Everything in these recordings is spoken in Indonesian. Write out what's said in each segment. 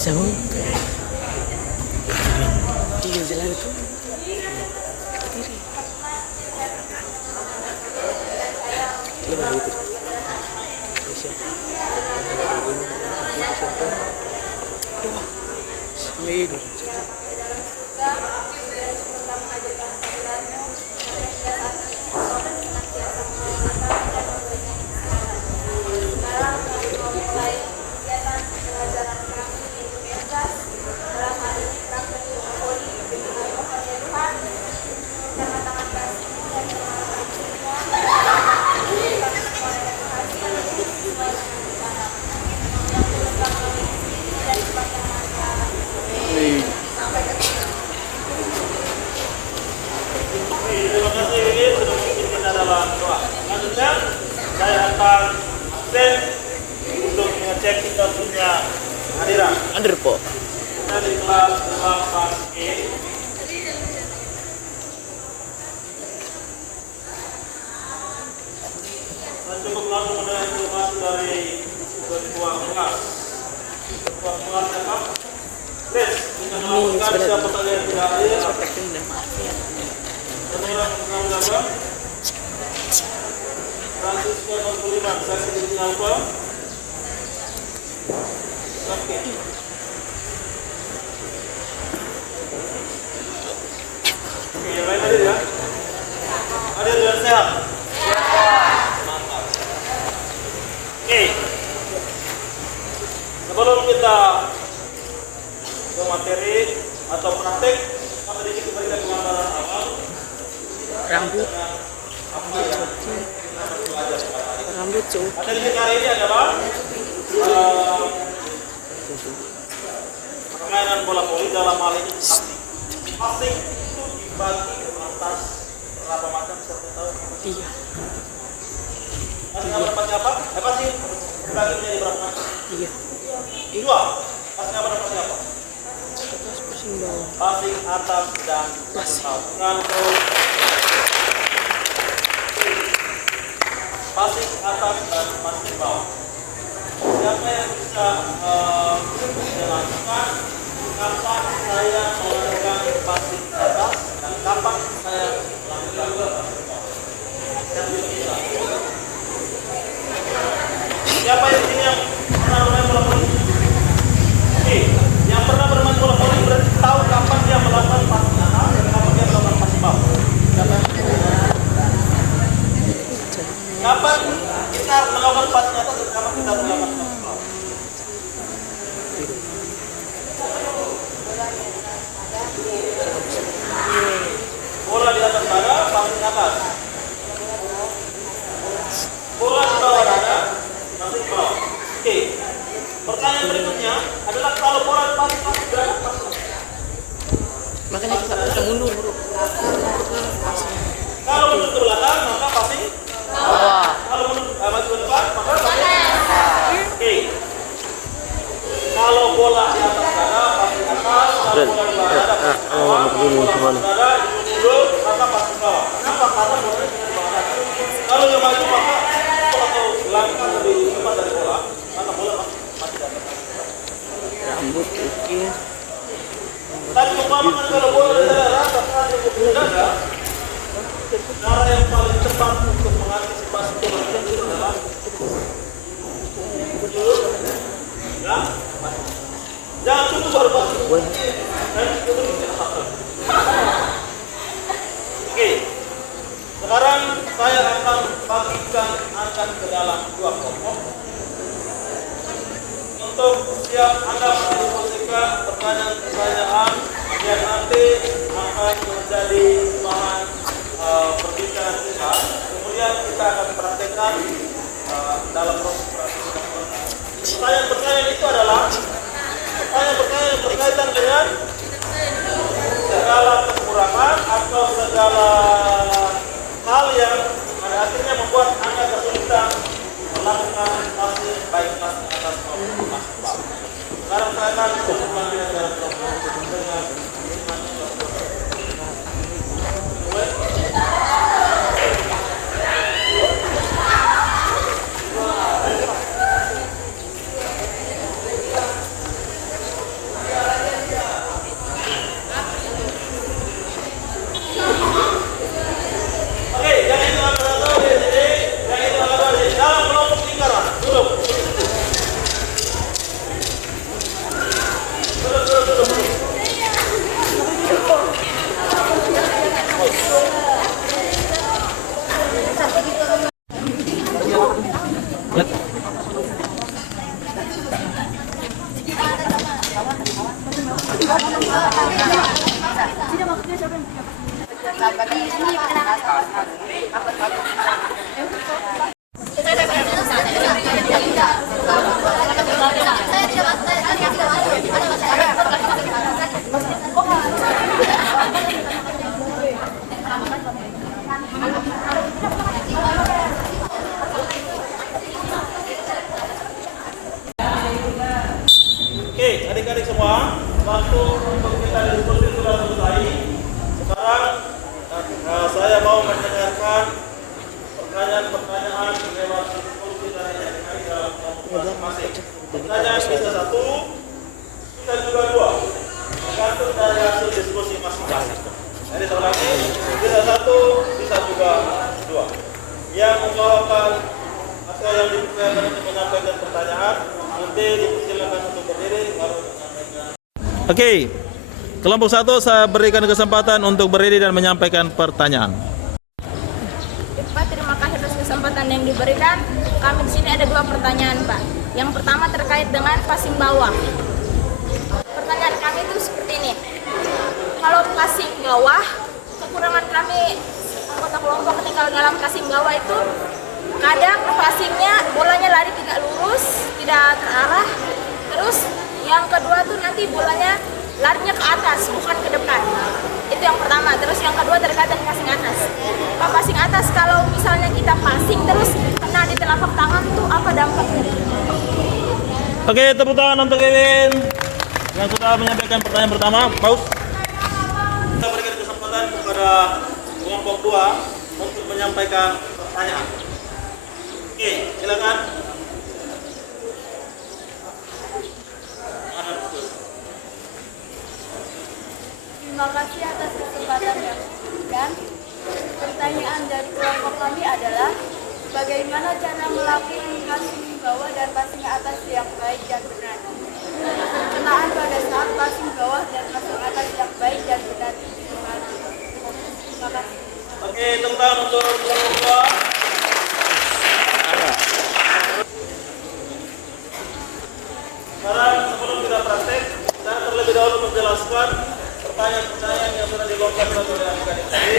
bisa bang. Dia jalan itu. Dia baru itu. Wah, sini. Saya akan absen untuk mengecek situasinya hadiran. Under po. Kita di kelas 8E. Dan cukup langsung mendengar informasi dari ketua kelas. Ketua kelas siapa? Des, kita melakukan siapa saja yang tidak hadir. Dan orang mengenal siapa? Francisco Nurbuliman, saksi di apa? Oke. Oke, yang lain hadir ya? Hadir dan sehat? Mantap. Oke. Sebelum kita ke materi atau praktek, maka sedikit berikan gambaran awal. Rambut cukup. Materi kita hari ini adalah permainan bola voli, dalam hal ini passing. Passing itu dibagi atas berapa macam, siapa tahu? Iya. Passing apa? Passing dibagi menjadi berapa macam? Iya. Dua. Passing apa? Atas pusing bawah. Passing atas dan bawah. Dengan passing atas dan passing bawah. Siapa yang bisa menjelaskan kapan saya melakukan passing atas dan kapan saya melakukan passing bawah? Yang bisa. Siapa yang ini yang pernah bermain bola voli? Oke, yang pernah bermain bola voli berarti tahu kapan dia melakukan passing atas dan kapan dia melakukan passing bawah. Siapa yang kapan kita melakukan passing atas dan kapan kita melakukan passing bawah? Bola di atas dada, passing atas. Bola di bawah dada, passing bawah. Oke. Pertanyaan berikutnya adalah kalau bola passing atas dada, passing. Makanya kita mundur, bro. Kalau mundur ke belakang maka passing. Kalau maju ke depan, maka oke. Kalau bola di atas dada, passing atas. Kalau bola di bawah dada, passing bawah. Kalau bola di atas dada, mundur, maka passing bawah. Kenapa? Karena bola di bawah dada. Kalau yang maju, maka atau langkah lebih cepat dari bola, maka bola masih di atas. Rambut oke. Tapi umpamakan kalau bola di dada, setelah dia ke dada, cara yang paling cepat untuk mengantisipasi kematian itu adalah ya, jangan tutup baru pasti. Dan tutup tidak satu. Oke, sekarang saya akan bagikan Anda ke dalam dua kelompok. Untuk siap Anda mendiskusikan pertanyaan-pertanyaan yang nanti akan menjadi bahan perbincangan kita, kemudian kita akan praktekkan dalam proses praktek. Pertanyaan-pertanyaan itu adalah pertanyaan-pertanyaan yang berkaitan dengan segala kekurangan atau segala hal yang pada akhirnya membuat Anda kesulitan melakukan passing baik passing atas maupun passing bawah. Sekarang saya akan mencoba dalam kelompok dengan Oke, adik-adik semua, waktu untuk kita diskusi sudah selesai. Sekarang saya mau mendengarkan pertanyaan-pertanyaan lewat diskusi dari adik-adik dalam kelompok masing-masing. Pertanyaan bisa satu, bisa juga dua, tergantung dari hasil diskusi masing-masing. Jadi saya ulangi, bisa satu, bisa juga dua. Yang membawakan atau yang dipersilakan untuk menyampaikan pertanyaan, nanti dipersilakan untuk berdiri baru menyampaikan. Oke, kelompok satu saya berikan kesempatan untuk berdiri dan menyampaikan pertanyaan. Pak, terima kasih atas kesempatan yang diberikan. Kami di sini ada dua pertanyaan, Pak. Yang pertama terkait dengan passing bawah. Pertanyaan kami itu seperti ini. Kalau passing bawah, kekurangan kami anggota kelompok ketika dalam passing bawah itu kadang passingnya bolanya lari tidak lurus, tidak terarah. Terus yang kedua tuh nanti bolanya larinya ke atas, bukan ke depan. Itu yang pertama. Terus yang kedua terkait dengan passing atas. Pak, passing atas kalau misalnya kita passing terus kena di telapak tangan tuh apa dampaknya? Oke, tepuk tangan untuk Kevin yang sudah menyampaikan pertanyaan pertama. Paus. Kita berikan kesempatan kepada kelompok 2 untuk menyampaikan pertanyaan. Oke, silakan. Terima kasih atas kesempatan yang diberikan. Pertanyaan dari kelompok kami adalah bagaimana cara melakukan passing bawah dan passing atas yang baik dan benar. Perkenaan pada saat passing bawah dan passing atas yang baik dan benar. Terima kasih. Oke, tepuk tangan untuk kelompok 2. Sekarang sebelum kita praktek, saya terlebih dahulu menjelaskan pertanyaan-pertanyaan yang sudah dilontarkan oleh adik-adik tadi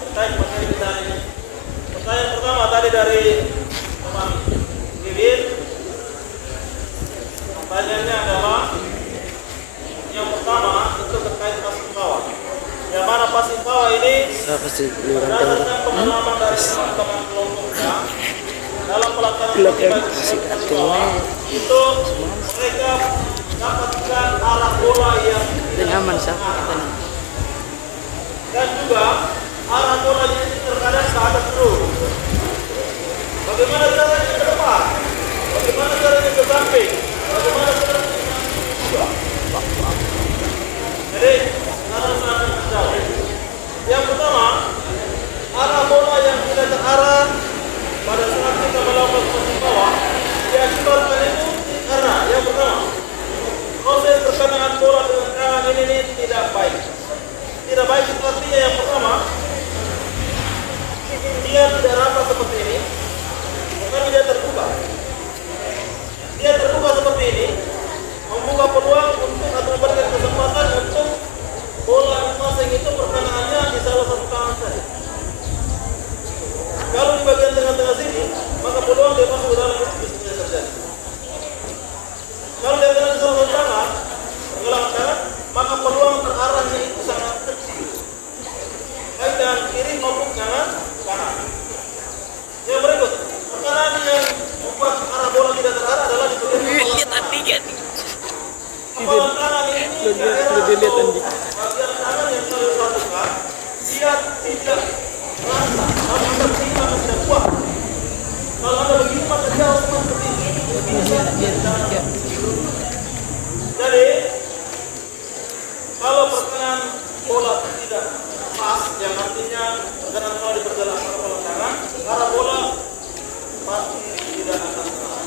terkait materi kita ini. Pertanyaan pertama tadi dari teman Kevin. Pertanyaannya adalah yang pertama itu terkait passing bawah. Yang mana passing bawah ini berdasarkan pengalaman dari teman-teman kelompoknya dalam pelaksanaan passing bawah itu mereka dapatkan arah bola yang Dengan aman sama dan juga arah bola ini terkadang ke atas terus. Bagaimana caranya ke depan? Bagaimana caranya ke samping? Bagaimana caranya ke jadi sekarang saya akan menjawab. Yang pertama, arah bola yang tidak terarah pada saat kita melakukan passing bawah diakibatkan itu karena yang pertama, proses perkenaan bola dengan tangan ini tidak baik. Tidak baik itu artinya yang pertama, dia tidak rata seperti ini, tetapi dia terbuka. Dia terbuka seperti ini, membuka peluang untuk atau memberikan kesempatan untuk bola passing itu perkenaannya di salah satu tangan saja. Kalau di bagian tengah-tengah sini, maka peluang dia masuk ke dalam itu bisa terjadi. Kalau dia kena di salah satu tangan, menggelang tangan, maka peluang terarahnya itu sangat kecil. Baik dengan kiri maupun kanan. Yang berikut, perkenaan yang membuat arah bola tidak terarah adalah di bagian kepala tangan ini daerah atau bagian tangan yang selalu disatukan, dia tidak rata. Kalau anda begini maka tidak kuat. Kalau anda begini maka dia harus seperti ini. Jadi kalau perkenaan bola tidak pas, yang artinya perkenaan bola di perjalanan kepala tangan, arah bola pasti tidak akan terarah.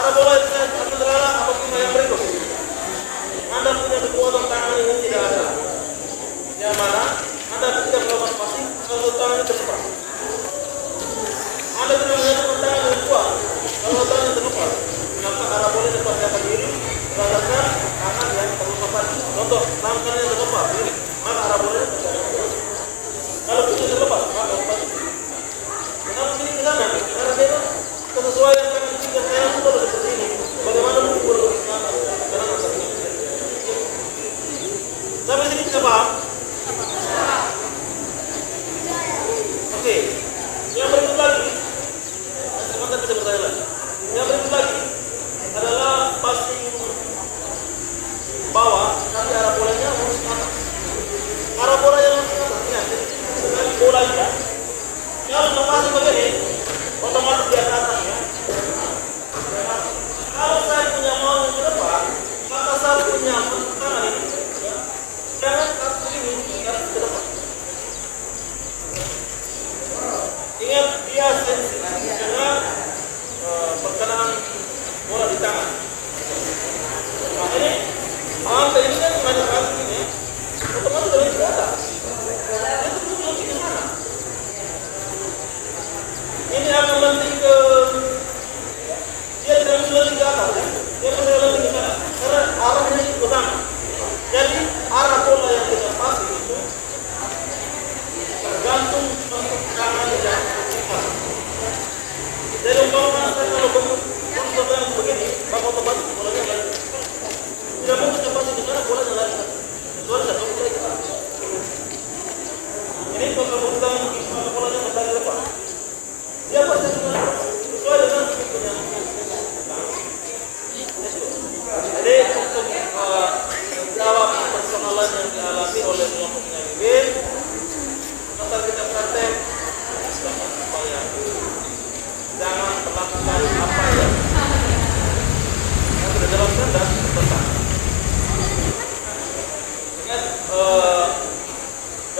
Arah bola tidak akan terarah apabila yang berikut. Anda punya kekuatan tangan ini tidak ada. Yang mana Anda tidak melakukan passing kalau tangannya terlepas. Anda tidak melakukan tangan yang kuat kalau tangannya terlepas. Maka arah bola pasti akan miring berdasarkan tangan yang terlepas. Contoh, tangan yang terlepas, maka arah bola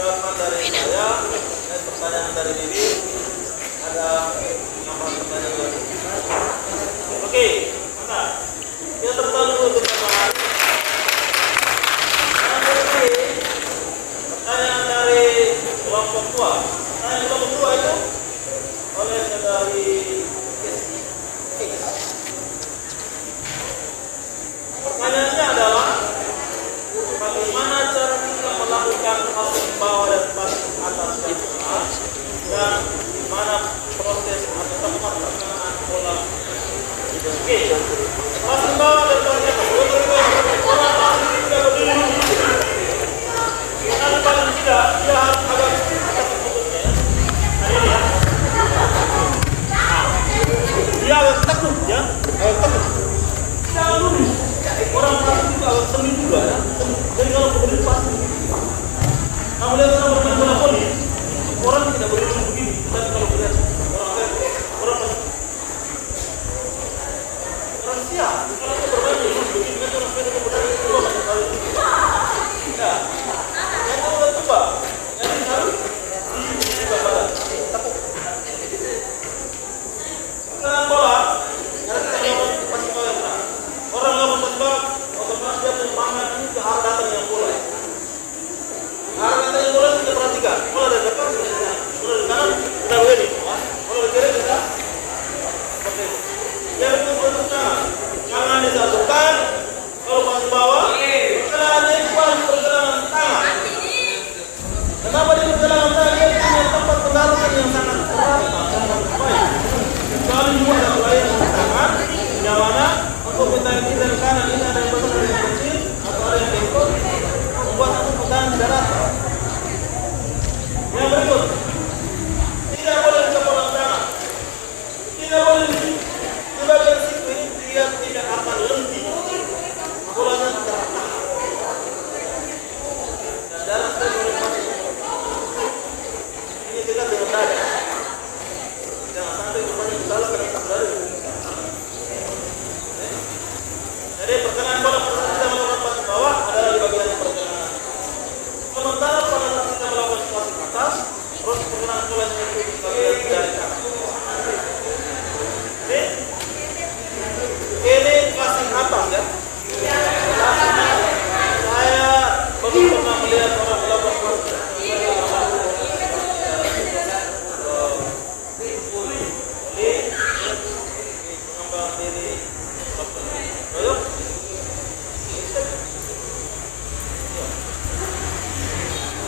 Silakan dari saya, dan pertanyaan dari diri. Ada tambahan pertanyaan lagi? Oke, mana? Yang pertama dulu untuk tambahan. Pertanyaan dari kelompok tua. Pertanyaan kelompok tua itu oleh saudari. Pertanyaannya adalah bagaimana cara kita melakukan passing bawah dan passing atas yang benar, dan gimana proses atau tempat perkenaan bola. Oke, passing bawah dan passing atas. Orang passing tidak berdiri. Karena paling tidak dia harus agak atas putusnya. Nah ini ya. Dia agak tekuk ya, agak tekuk. Jangan lurus. Orang passing juga agak semi juga ya. Jadi kalau berdiri passing, kamu lihat orang bermain bola voli, orang tidak berdiri begini. Tapi kalau lihat orang siap, kalau kita bermain begini, kan orang sepeda kemudian coba masuk kali. Ya, yang kalau coba, yang ini harus di badan, tekuk. Sekarang bola, harus kita melakukan passing bawah yang benar. Orang melakukan passing bawah, otomatis dia menyumbangkan ini ke arah datangnya bola. Arah datangnya bola kita perhatikan. Bola dari depan, bola dari kanan, kita begini. Bola dari kiri kita seperti itu. Yang kedua tangan, jangan disatukan. Kalau passing bawah, pergelangannya ikual pergelangan tangan. Kenapa di pergelangan tangan dia punya tempat pengaruhan yang sangat erat, sangat baik. Kecuali juga satu lain tangan, yang mana untuk kita ini dari kanan ini ada yang besar, ada yang kecil, atau ada yang bengkok, membuat satu pegangan tidak rata. Yang berikut, tidak boleh dikepala tangan, tidak boleh di bagian situ ini dia tidak akan lentik, bolanya tidak rata. Dan dalam ini kita dengan dada, jangan sampai rumahnya salah karena tak berada. Jadi perkenaan bola pada saat kita melakukan passing bawah adalah di bagian perkenaan. Sementara pada saat kita melakukan passing atas, terus perkenaan bola itu di bagian dari kanan. Ini passing atas ya. Saya belum pernah melihat orang melakukan passing mengembang diri. Ayo.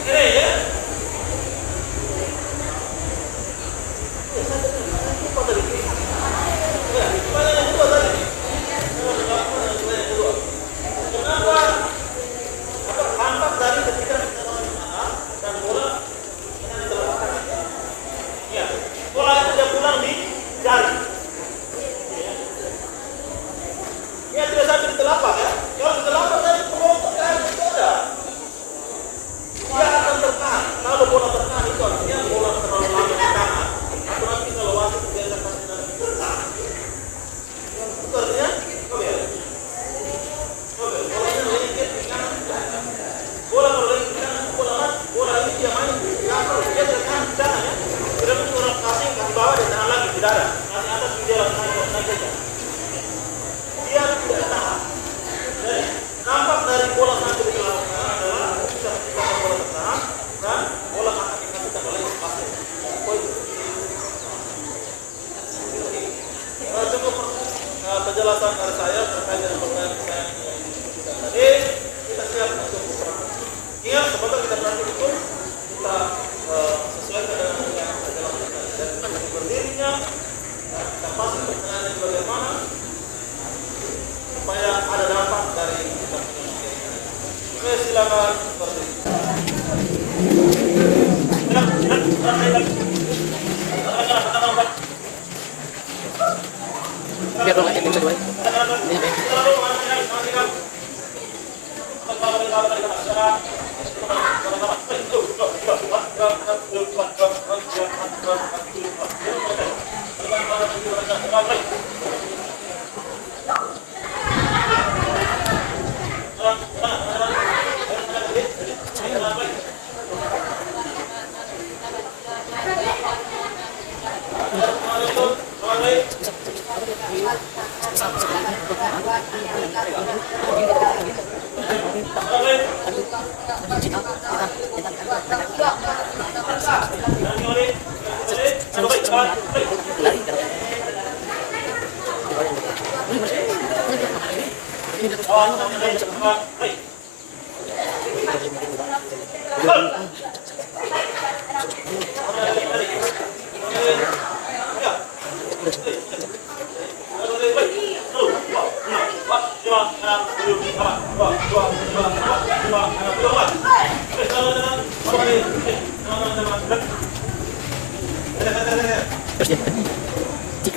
Ini ya. Lupa tadi. Ya, pertanyaan kedua tadi. Kenapa tampak dari ketika kita melakukan dan bola dengan terlepas? Ya, bola itu dia pulang di jari. Ya tidak sampai di telapak ya. Kalau di telapak dari pelotok ke atas itu ada. Dia akan tertahan. Kalau bola tertahan itu artinya bola terlalu lama di tangan. Atau nanti kalau wasit dia akan kasih nanti tertahan. Itu artinya, coba ya. Coba, bolanya lengket di kanan. Bola kalau lengket di kanan, bola mati. Bola ini dia main. Dia tertahan di tangan ya. Tidak mungkin orang kasih bawah dia tahan lagi di dada. Kasih atas dia langsung naik saja. Dia tidak tahan. Jadi nampak dari bola sampai di belakang adalah bisa menciptakan bola tertahan dan bola akan dikasihkan oleh wasit. Poin. Cukup penjelasan dari saya terkait dengan pertanyaan yang diskusikan tadi. Kita siap untuk berperang. Ingat, sebentar kita berarti itu kita sesuaikan dengan yang kita lakukan. Dan berdirinya, kita pasti pertanyaannya bagaimana supaya ada dampak dari kita punya. Oke, silakan seperti itu. Biar lo nggak bisa duit. Ini Terus ya. Cik.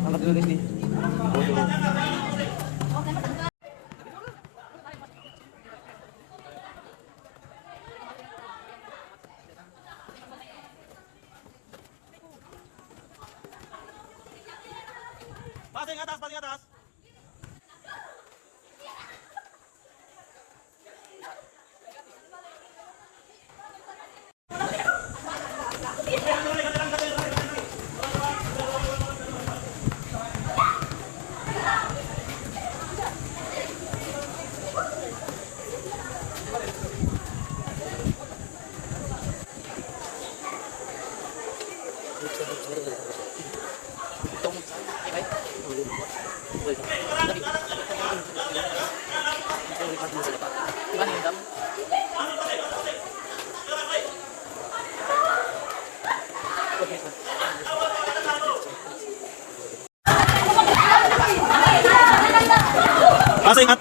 Angkat dulu nih. Passing atas, passing atas.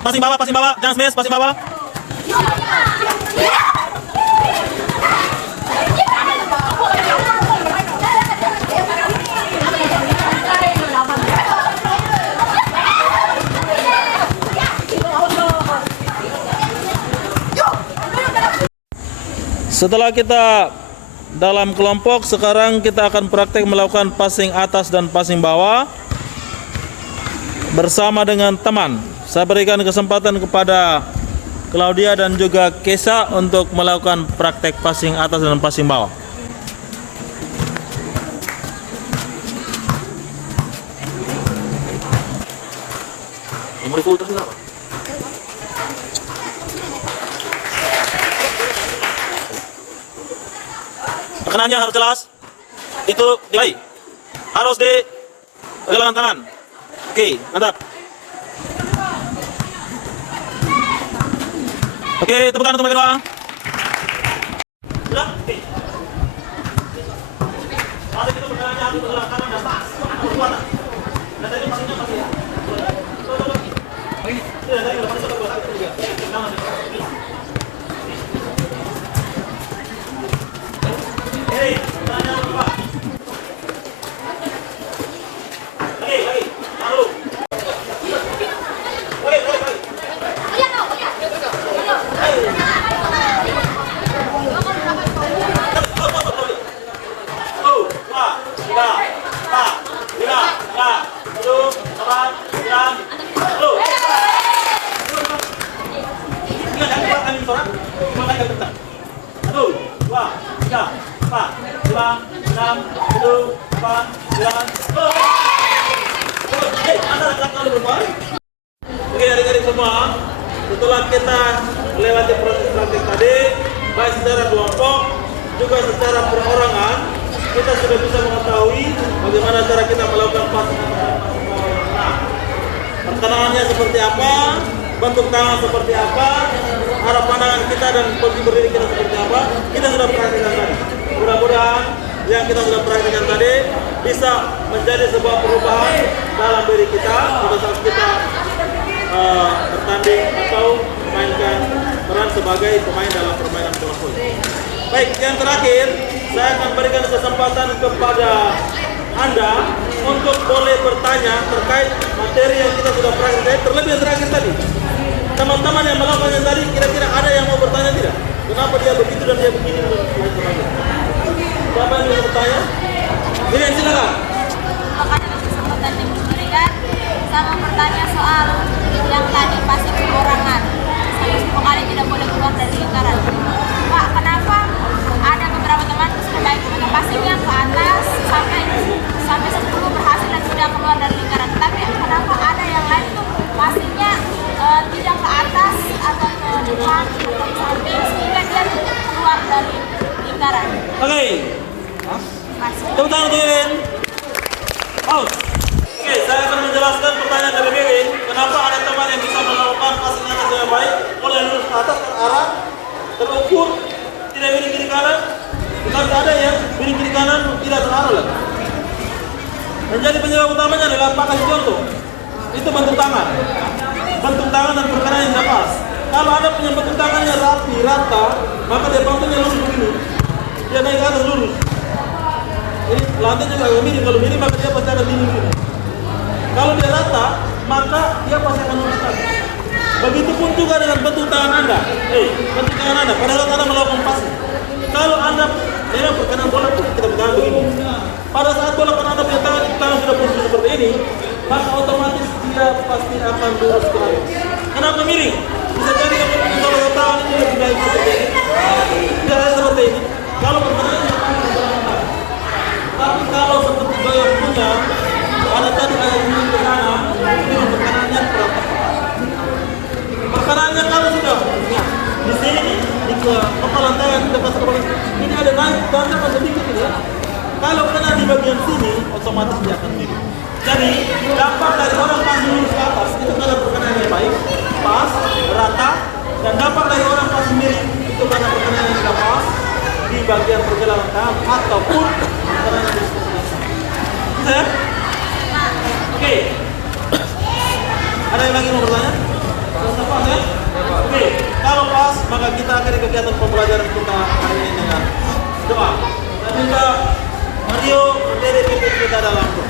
Passing bawah, jangan smash, passing bawah. Setelah kita dalam kelompok, sekarang kita akan praktek melakukan passing atas dan passing bawah bersama dengan teman. Saya berikan kesempatan kepada Claudia dan juga Kesa untuk melakukan praktek passing atas dan passing bawah. Nomor full terus enggak? Tekanannya harus jelas. Itu diraih. Harus di pergelangan tangan. Oke, mantap. Oke, tepuk tangan untuk mereka doang. Sudah? Oke. Masih itu pergelangannya harus pergelangan kanan dan pas. Kekuatan. Dan tadi passingnya pasti ya. Tidak, tadi udah passing 1, 2, 1, 3. Jangan. Hei, tangannya lupa. Lagi. Taruh. Lagi. Oke, adik-adik semua, setelah kita melewati proses praktik tadi, baik secara kelompok juga secara perorangan, kita sudah bisa mengetahui bagaimana cara kita melakukan passing atas dan passing bawah. Nah, pertengahannya seperti apa, bentuk tangan seperti apa, arah pandangan kita dan posisi berdiri kita seperti apa, kita sudah perhatikan tadi. Mudah-mudahan yang kita sudah perhatikan tadi bisa menjadi sebuah perubahan dalam diri kita pada saat kita bertanding sebagai pemain dalam permainan bola voli. Baik, yang terakhir saya akan berikan kesempatan kepada Anda untuk boleh bertanya terkait materi yang kita sudah pelajari, terlebih yang terakhir tadi. Teman-teman yang melakukan yang tadi, kira-kira ada yang mau bertanya tidak? Kenapa dia begitu dan dia begini? Siapa yang mau bertanya? Miriam, silakan. Makanya atas kesempatan yang diberikan, saya mau bertanya soal yang tadi passing perorangan. Sampai 10 kali tidak boleh keluar dari lingkaran. Pak, kenapa ada beberapa teman sudah baik passingnya ke atas sampai 10 berhasil dan sudah keluar dari lingkaran. Tapi kenapa ada yang lain tuh passingnya tidak ke atas atau ke depan atau ke samping sehingga dia tidak keluar dari lingkaran. Oke. Tepuk tangan untuk Irin. Out. Oke, saya akan menjelaskan pertanyaan dari Irin. Kenapa ada teman yang bisa melakukan passing atas dengan baik, mulai lurus ke atas terarah, terukur, tidak miring kiri kanan, tetapi ada yang miring kiri kanan tidak terarah lagi. Menjadi penyebab utamanya adalah Pak kasih contoh. Itu bentuk tangan. Bentuk tangan dan pergerakan yang tidak pas. Kalau ada punya bentuk tangannya rapi, rata, maka dia bantungnya lurus begini. Dia naik ke atas lurus. Ini lantai juga agak miring. Kalau miring maka dia pasti akan dingin begini. Kalau dia rata, maka dia pasti akan lurus lagi. Begitupun juga dengan bentuk tangan Anda. Bentuk tangan Anda. Pada saat Anda melakukan passing, kalau Anda memang perkenan bola kita pegang begini. Pada saat bola Anda punya tangan sudah posisi seperti ini, maka otomatis dia pasti akan lurus ke atas. Kenapa miring? Bisa jadi kalau tangan ini lebih baik seperti ini. Tidak seperti ini. Kalau perkenaannya tapi kalau seperti gaya punya, ada tadi ayat ini ke sana, ini perkenaannya kurang tepat. Perkenaannya kalau sudah di sini di kepala tangan dekat seperti ini ada naik tangan sedikit ini. Kalau kena di bagian sini, otomatis dia akan miring. Jadi dampak dari orang pas lurus ke atas itu karena perkenaan yang baik, pas, rata, dan dampak dari orang pas miring itu karena perkenaan yang tidak pas di bagian pergelangan tangan ataupun perkenaan yang bisa. Bisa ya? Oke. Ada yang lagi mau bertanya? Sudah pas ya? Oke. Kalau pas, maka kita akhiri kegiatan pembelajaran kita hari ini dengan doa. Dan minta Mario berdiri pimpin kita dalam doa.